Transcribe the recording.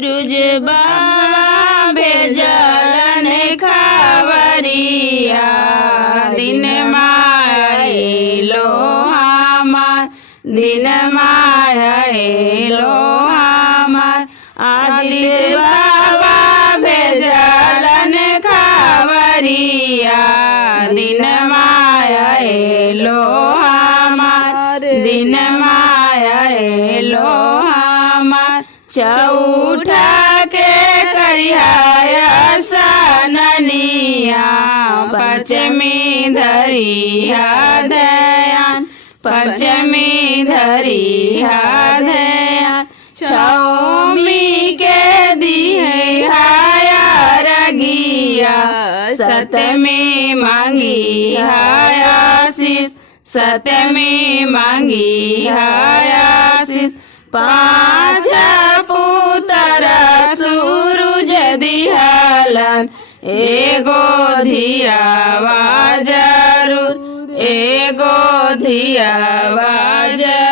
सूरज बाबा भेजलन खबरिया दिन मायलो हमार दिन मायलो हमार आदित्य बाबा भेजलन खबरिया दिन मायलो हमार दिन मायलो हमार चौठा के करिया सननिया पचमी धरिया ध्यान पचमी धरिया ध्यान छौमी के दिया रगिया सतमी मांगी आशीष सतमी मांगी आशीष पाँच पुत्र सूरज दिहलन एगो धियावा जरूर एगो धियावा जरूर।